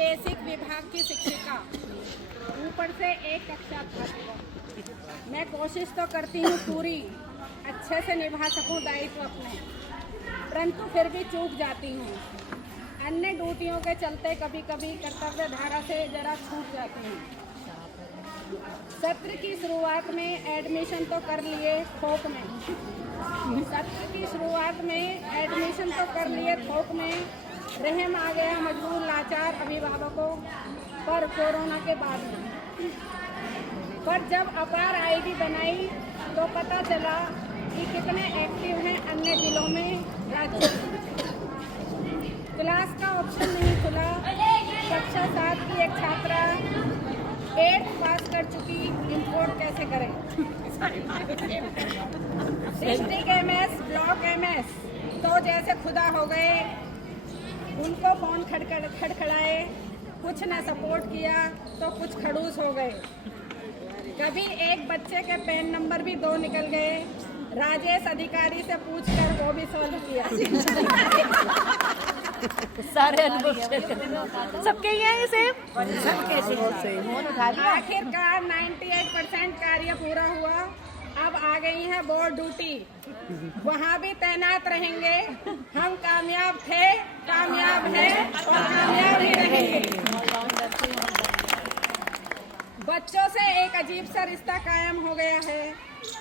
Basic विभाग की शिक्षिका, ऊपर से एक कक्षा छात्र। मैं कोशिश तो करती हूँ पूरी अच्छे से निभा सकूँ दायित्व अपने, परंतु फिर भी चूक जाती हूँ। अन्य ड्यूटियों के चलते कभी कभी कर्तव्य धारा से जरा छूट जाती हूँ। सत्र की शुरुआत में एडमिशन तो कर लिए थोक में, थोक में रहम आ गया मजबूर लाचार अभिभावकों पर कोरोना के बाद में। पर जब अपार आईडी बनाई तो पता चला कि कितने एक्टिव हैं अन्य जिलों में, राज्यों में। क्लास का ऑप्शन नहीं खुला। कक्षा 7 की एक छात्रा 8th पास कर चुकी, इंपोर्ट कैसे करें? डिस्ट्रिक्ट एमएस, ब्लॉक एमएस तो जैसे खुदा हो गए। उनको फोन खड़खड़ाए, कुछ न सपोर्ट किया तो कुछ खड़ूस हो गए। कभी एक बच्चे के पेन नंबर भी 2 निकल गए। राजेश अधिकारी से पूछकर वो भी सॉल्व किया। सारे अनुभव सबके ही हैं ये सेम। आखिरकार 98% कार्य पूरा हुआ। अब आ गई है बोर्ड ड्यूटी, वहाँ भी तैनात रहेंगे। हम कामयाब थे, कामयाब हैं और कामयाब ही रहेंगे। बच्चों से एक अजीब सा रिश्ता कायम हो गया है।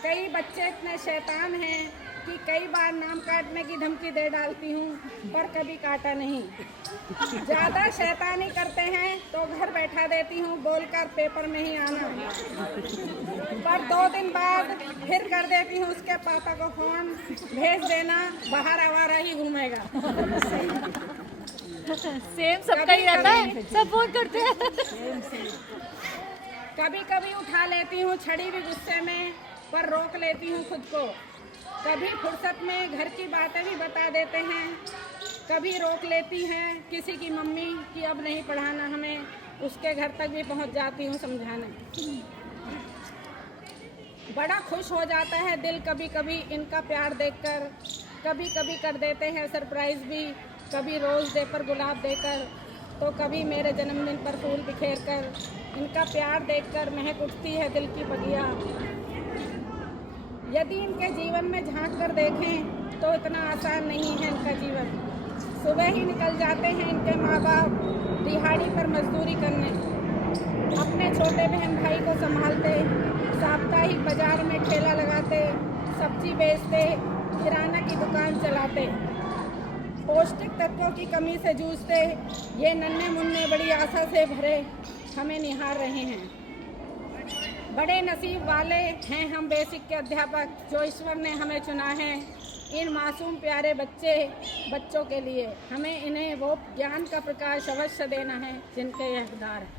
कई बच्चे इतने शैतान हैं कि कई बार नाम काटने की धमकी दे डालती हूँ, पर कभी काटा नहीं। ज़्यादा शैतानी करते हैं तो घर बैठा देती हूँ बोलकर पेपर में ही आना, पर 2 दिन बाद फिर कर देती हूँ उसके पापा को फोन, भेज देना बाहर आवारा ही घूमेगा। सेम सबका ही रहता है, सब फोन करते हैं। कभी कभी उठा लेती हूँ छड़ी भी गुस्से में, पर रोक लेती हूँ खुद को। कभी फुर्सत में घर की बातें भी बता देते हैं। कभी रोक लेती हैं किसी की मम्मी कि अब नहीं पढ़ाना हमें, उसके घर तक भी पहुंच जाती हूँ समझाने। बड़ा खुश हो जाता है दिल कभी कभी इनका प्यार देखकर। कभी कभी कर देते हैं सरप्राइज भी, कभी रोज़ डे पर गुलाब देकर, तो कभी मेरे जन्मदिन पर फूल बिखेर कर। इनका प्यार देखकर महक उठती है दिल की बगिया। यदि इनके जीवन में झांक कर देखें तो इतना आसान नहीं है इनका जीवन। सुबह ही निकल जाते हैं इनके माँ बाप दिहाड़ी पर मजदूरी करने, अपने छोटे बहन भाई को संभालते, साप्ताहिक बाजार में ठेला लगाते, सब्जी बेचते, किराना की दुकान चलाते, पौष्टिक तत्वों की कमी से जूझते ये नन्हे मुन्ने बड़ी आशा से भरे हमें निहार रहे हैं। बड़े नसीब वाले हैं हम बेसिक के अध्यापक, जो ईश्वर ने हमें चुना है इन मासूम प्यारे बच्चों के लिए। हमें इन्हें वो ज्ञान का प्रकाश अवश्य देना है जिनके ये हकदार हैं।